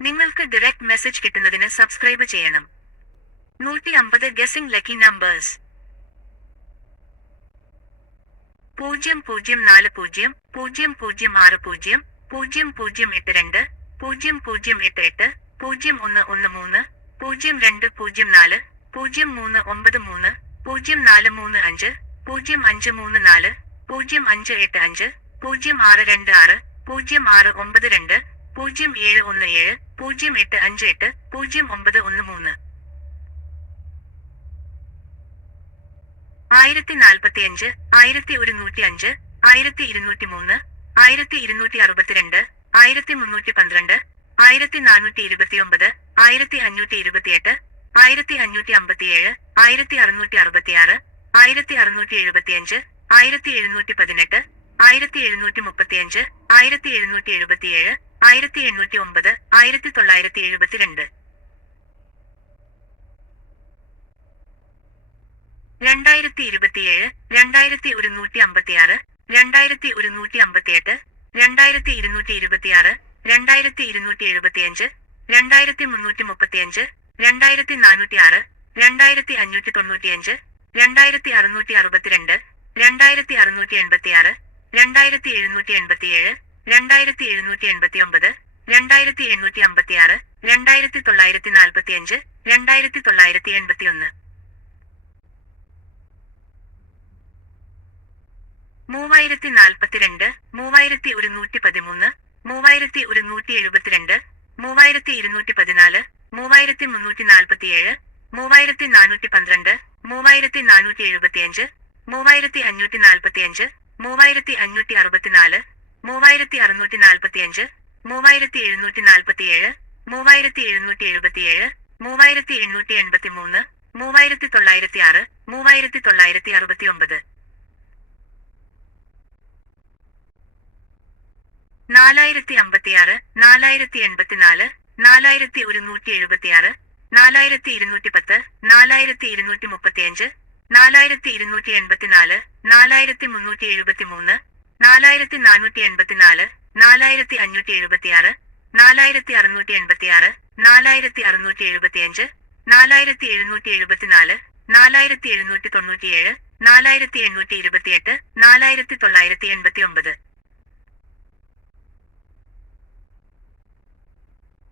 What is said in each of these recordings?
നിങ്ങൾക്ക് direct message കിട്ടുന്നതിന് subscribe ചെയ്യണം. നൂറ്റി അമ്പത് ഗസിംഗ് ലക്കി നമ്പേഴ്സ് പൂജ്യം പൂജ്യം നാല് പൂജ്യം പൂജ്യം പൂജ്യം ആറ് പൂജ്യം പൂജ്യം പൂജ്യം എട്ട് രണ്ട് പൂജ്യം പൂജ്യം എട്ട് എട്ട് പൂജ്യം ഒന്ന് ഒന്ന് മൂന്ന് പൂജ്യം രണ്ട് പൂജ്യം നാല് പൂജ്യം മൂന്ന് ഒമ്പത് മൂന്ന് പൂജ്യം നാല് മൂന്ന് അഞ്ച് പൂജ്യം അഞ്ച് മൂന്ന് നാല് പൂജ്യം അഞ്ച് എട്ട് അഞ്ച് പൂജ്യം ആറ് രണ്ട് ആറ് പൂജ്യം ആറ് ഒമ്പത് രണ്ട് പൂജ്യം ഏഴ് ഒന്ന് ഏഴ് പൂജ്യം എട്ട് അഞ്ച് എട്ട് പൂജ്യം ഒമ്പത് ഒന്ന് മൂന്ന്. ആയിരത്തി നാൽപ്പത്തിയഞ്ച് ആയിരത്തി ഒരുന്നൂറ്റി അഞ്ച് ആയിരത്തി ഇരുന്നൂറ്റി മൂന്ന് ആയിരത്തി ഇരുന്നൂറ്റി അറുപത്തിരണ്ട് ആയിരത്തി മുന്നൂറ്റി പന്ത്രണ്ട് ആയിരത്തി നാനൂറ്റി ഇരുപത്തിയൊമ്പത് ആയിരത്തി അഞ്ഞൂറ്റി ഇരുപത്തിയെട്ട് ആയിരത്തി അഞ്ഞൂറ്റി അമ്പത്തിയേഴ് ആയിരത്തി അറുന്നൂറ്റി അറുപത്തിയാറ് ആയിരത്തി അറുന്നൂറ്റി എഴുപത്തിയഞ്ച് ആയിരത്തി എഴുന്നൂറ്റി പതിനെട്ട് ആയിരത്തി എഴുന്നൂറ്റി മുപ്പത്തിയഞ്ച് ആയിരത്തി എഴുന്നൂറ്റി എഴുപത്തിയേഴ് ആയിരത്തി എണ്ണൂറ്റി ഒമ്പത് ആയിരത്തി തൊള്ളായിരത്തി എഴുപത്തിരണ്ട് രണ്ടായിരത്തി ഇരുപത്തിയേഴ് രണ്ടായിരത്തി ഒരുന്നൂറ്റി അമ്പത്തിയാറ് രണ്ടായിരത്തി ഒരുന്നൂറ്റി അമ്പത്തിയെട്ട് രണ്ടായിരത്തി ഇരുന്നൂറ്റി ഇരുപത്തിയാറ് രണ്ടായിരത്തി ഇരുന്നൂറ്റി എഴുപത്തിയഞ്ച് രണ്ടായിരത്തി മുന്നൂറ്റി മുപ്പത്തിയഞ്ച് രണ്ടായിരത്തി നാനൂറ്റി ആറ് രണ്ടായിരത്തി അഞ്ഞൂറ്റി തൊണ്ണൂറ്റിയഞ്ച് രണ്ടായിരത്തി അറുന്നൂറ്റി അറുപത്തിരണ്ട് രണ്ടായിരത്തി അറുന്നൂറ്റി എൺപത്തിയാറ് രണ്ടായിരത്തി എഴുന്നൂറ്റി എൺപത്തിയേഴ് രണ്ടായിരത്തി എഴുന്നൂറ്റി എൺപത്തിയൊമ്പത് രണ്ടായിരത്തി എണ്ണൂറ്റി അമ്പത്തിയാറ് രണ്ടായിരത്തി തൊള്ളായിരത്തി നാൽപ്പത്തിയഞ്ച് രണ്ടായിരത്തി തൊള്ളായിരത്തി എൺപത്തിയൊന്ന് മൂവായിരത്തി നാൽപ്പത്തിരണ്ട് മൂവായിരത്തി ഒരുന്നൂറ്റി പതിമൂന്ന് മൂവായിരത്തി ഒരുന്നൂറ്റി എഴുപത്തിരണ്ട് മൂവായിരത്തി ഇരുന്നൂറ്റി പതിനാല് മൂവായിരത്തി മുന്നൂറ്റി നാൽപ്പത്തിയേഴ് മൂവായിരത്തി നാനൂറ്റി പന്ത്രണ്ട് മൂവായിരത്തി നാനൂറ്റി എഴുപത്തിയഞ്ച് മൂവായിരത്തി അഞ്ഞൂറ്റി നാൽപ്പത്തിയഞ്ച് മൂവായിരത്തി അഞ്ഞൂറ്റി അറുപത്തിനാല് മൂവായിരത്തി അറുന്നൂറ്റി നാൽപ്പത്തിയഞ്ച് മൂവായിരത്തി എഴുന്നൂറ്റി നാൽപ്പത്തിയേഴ് മൂവായിരത്തി എഴുന്നൂറ്റി എഴുപത്തിയേഴ് മൂവായിരത്തി എണ്ണൂറ്റി എൺപത്തി മൂന്ന് മൂവായിരത്തി തൊള്ളായിരത്തി ആറ് മൂവായിരത്തി തൊള്ളായിരത്തി അറുപത്തി ഒമ്പത് നാലായിരത്തി അമ്പത്തിയാറ് നാലായിരത്തി എൺപത്തിനാല് നാലായിരത്തി ഒരുന്നൂറ്റി എഴുപത്തിയാറ് നാലായിരത്തി ഇരുന്നൂറ്റി പത്ത് നാലായിരത്തി ഇരുന്നൂറ്റി മുപ്പത്തിയഞ്ച് നാലായിരത്തി ഇരുന്നൂറ്റി എൺപത്തിനാല് നാലായിരത്തി മുന്നൂറ്റി എഴുപത്തി മൂന്ന് നാലായിരത്തി നാനൂറ്റി എൺപത്തിനാല് നാലായിരത്തി അഞ്ഞൂറ്റി എഴുപത്തിയാറ് നാലായിരത്തി അറുന്നൂറ്റി എൺപത്തിയാറ് നാലായിരത്തി അറുന്നൂറ്റി എഴുപത്തിയഞ്ച് നാലായിരത്തി എഴുന്നൂറ്റി എഴുപത്തിനാല് നാലായിരത്തി എഴുന്നൂറ്റി തൊണ്ണൂറ്റിയേഴ് നാലായിരത്തി എണ്ണൂറ്റി ഇരുപത്തിയെട്ട് നാലായിരത്തി തൊള്ളായിരത്തി എൺപത്തി ഒമ്പത്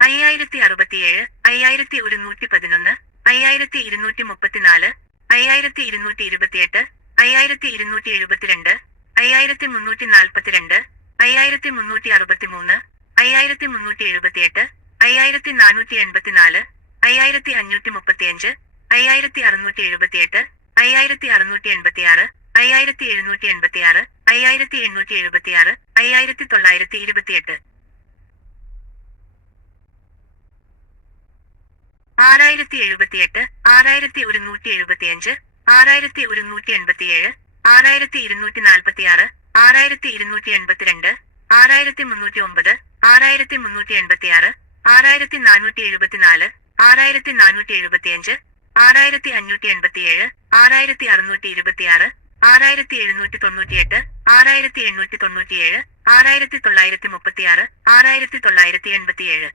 അയ്യായിരത്തി അറുപത്തിയേഴ് അയ്യായിരത്തി ഒരുന്നൂറ്റി പതിനൊന്ന് അയ്യായിരത്തി ഇരുന്നൂറ്റി മുപ്പത്തിനാല് അയ്യായിരത്തി ഇരുന്നൂറ്റി ഇരുപത്തിയെട്ട് അയ്യായിരത്തി ഇരുന്നൂറ്റി എഴുപത്തിരണ്ട് അയ്യായിരത്തി മുന്നൂറ്റി നാൽപ്പത്തിരണ്ട് അയ്യായിരത്തി മുന്നൂറ്റി അറുപത്തിമൂന്ന് അയ്യായിരത്തി മുന്നൂറ്റി എഴുപത്തിയെട്ട് അയ്യായിരത്തി നാനൂറ്റി എൺപത്തിനാല് അയ്യായിരത്തി അഞ്ഞൂറ്റി മുപ്പത്തിയഞ്ച് അയ്യായിരത്തി അറുന്നൂറ്റി എഴുപത്തിയെട്ട് അയ്യായിരത്തി അറുന്നൂറ്റി എൺപത്തിയാറ് അയ്യായിരത്തി എഴുന്നൂറ്റി എൺപത്തിയാറ് അയ്യായിരത്തി എണ്ണൂറ്റി എഴുപത്തിയാറ് അയ്യായിരത്തി തൊള്ളായിരത്തി ഇരുപത്തിയെട്ട് ആറായിരത്തി എഴുപത്തിയെട്ട് ആറായിരത്തി ഒരുന്നൂറ്റി എഴുപത്തിയഞ്ച് ആറായിരത്തി ഒരുന്നൂറ്റി എൺപത്തിയേഴ് ആറായിരത്തി ഇരുന്നൂറ്റി നാൽപ്പത്തിയാറ് ആറായിരത്തി ഇരുന്നൂറ്റി എൺപത്തിരണ്ട് ആറായിരത്തി മുന്നൂറ്റി ഒമ്പത് ആറായിരത്തി മുന്നൂറ്റി എൺപത്തിയാറ് ആറായിരത്തി നാനൂറ്റി എഴുപത്തിനാല് ആറായിരത്തി നാനൂറ്റി എഴുപത്തിയഞ്ച് ആറായിരത്തി അഞ്ഞൂറ്റി എൺപത്തിയേഴ് ആറായിരത്തി അറുന്നൂറ്റി ഇരുപത്തിയാറ് ആറായിരത്തി എഴുന്നൂറ്റി തൊണ്ണൂറ്റിയെട്ട് ആറായിരത്തി എണ്ണൂറ്റി തൊണ്ണൂറ്റിയേഴ് ആറായിരത്തി തൊള്ളായിരത്തി മുപ്പത്തിയാറ് ആറായിരത്തി തൊള്ളായിരത്തി എൺപത്തിയേഴ്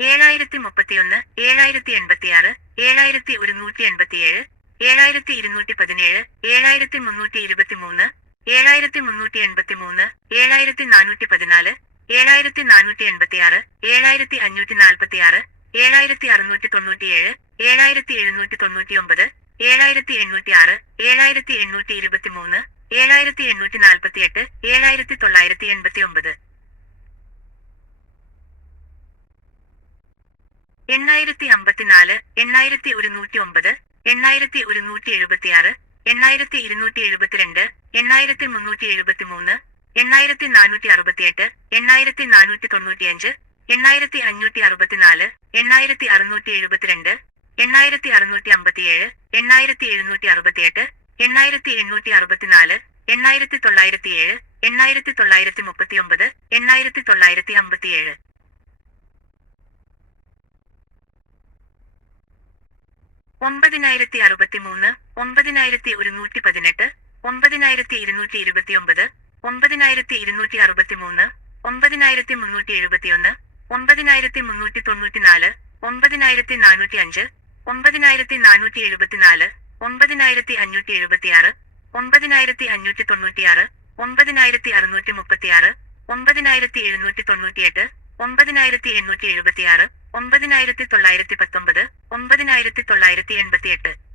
ഏഴായിരത്തി മുപ്പത്തിയൊന്ന് ഏഴായിരത്തി എൺപത്തിയാറ് ഏഴായിരത്തി ഒരുന്നൂറ്റി എൺപത്തിയേഴ് ഏഴായിരത്തി ഇരുന്നൂറ്റി പതിനേഴ് ഏഴായിരത്തി മുന്നൂറ്റി ഇരുപത്തിമൂന്ന് ഏഴായിരത്തി മുന്നൂറ്റി എൺപത്തിമൂന്ന് ഏഴായിരത്തി നാനൂറ്റി പതിനാല് ഏഴായിരത്തി നാനൂറ്റി എൺപത്തിയാറ് ഏഴായിരത്തി അഞ്ഞൂറ്റി നാൽപ്പത്തിയാറ് ഏഴായിരത്തി അറുന്നൂറ്റി തൊണ്ണൂറ്റിയേഴ് ഏഴായിരത്തി എഴുന്നൂറ്റി തൊണ്ണൂറ്റിയൊമ്പത് ഏഴായിരത്തി എണ്ണൂറ്റി ആറ് ഏഴായിരത്തി എണ്ണൂറ്റി ഇരുപത്തിമൂന്ന് ഏഴായിരത്തി എണ്ണൂറ്റി നാൽപ്പത്തിയെട്ട് ഏഴായിരത്തി തൊള്ളായിരത്തി എൺപത്തി ഒമ്പത് എണ്ണായിരത്തി അമ്പത്തിനാല് എണ്ണായിരത്തി ഒരുന്നൂറ്റി ഒമ്പത് എണ്ണായിരത്തി ഒരുന്നൂറ്റി എഴുപത്തിയാറ് എണ്ണായിരത്തി ഇരുന്നൂറ്റി എഴുപത്തിരണ്ട് എണ്ണായിരത്തി മുന്നൂറ്റി എഴുപത്തിമൂന്ന് എണ്ണായിരത്തി നാനൂറ്റി അറുപത്തിയെട്ട് എണ്ണായിരത്തി നാനൂറ്റി തൊണ്ണൂറ്റിയഞ്ച് എണ്ണായിരത്തി അഞ്ഞൂറ്റി അറുപത്തിനാല് എണ്ണായിരത്തി അറുന്നൂറ്റി എഴുപത്തിരണ്ട് എണ്ണായിരത്തി അറുന്നൂറ്റി അമ്പത്തിയേഴ് എണ്ണായിരത്തി എഴുന്നൂറ്റി അറുപത്തിയെട്ട് എണ്ണായിരത്തി എണ്ണൂറ്റി അറുപത്തിനാല് എണ്ണായിരത്തി തൊള്ളായിരത്തി ഏഴ് എണ്ണായിരത്തി തൊള്ളായിരത്തി മുപ്പത്തിയൊമ്പത് എണ്ണായിരത്തി തൊള്ളായിരത്തി അമ്പത്തിയേഴ് ഒമ്പതിനായിരത്തി അറുപത്തിമൂന്ന് ഒമ്പതിനായിരത്തി ഒരുന്നൂറ്റി പതിനെട്ട് ഒമ്പതിനായിരത്തി ഇരുന്നൂറ്റി ഇരുപത്തിയൊമ്പത് ഒമ്പതിനായിരത്തി ഇരുന്നൂറ്റി അറുപത്തിമൂന്ന് ഒമ്പതിനായിരത്തി മുന്നൂറ്റി എഴുപത്തിയൊന്ന് ഒമ്പതിനായിരത്തി മുന്നൂറ്റി തൊണ്ണൂറ്റിനാല് ഒമ്പതിനായിരത്തി നാനൂറ്റി അഞ്ച് ഒമ്പതിനായിരത്തി നാനൂറ്റി എഴുപത്തിനാല് ഒമ്പതിനായിരത്തി അഞ്ഞൂറ്റി എഴുപത്തിയാറ് ഒമ്പതിനായിരത്തി അഞ്ഞൂറ്റി തൊണ്ണൂറ്റിയാറ് ഒമ്പതിനായിരത്തി അറുന്നൂറ്റി മുപ്പത്തിയാറ് ഒമ്പതിനായിരത്തി എഴുന്നൂറ്റി തൊണ്ണൂറ്റിയെട്ട് ഒമ്പതിനായിരത്തി എണ്ണൂറ്റി എഴുപത്തിയാറ് ഒമ്പതിനായിരത്തി തൊള്ളായിരത്തി പത്തൊമ്പത് ഒമ്പതിനായിരത്തി തൊള്ളായിരത്തി എൺപത്തിയെട്ട്.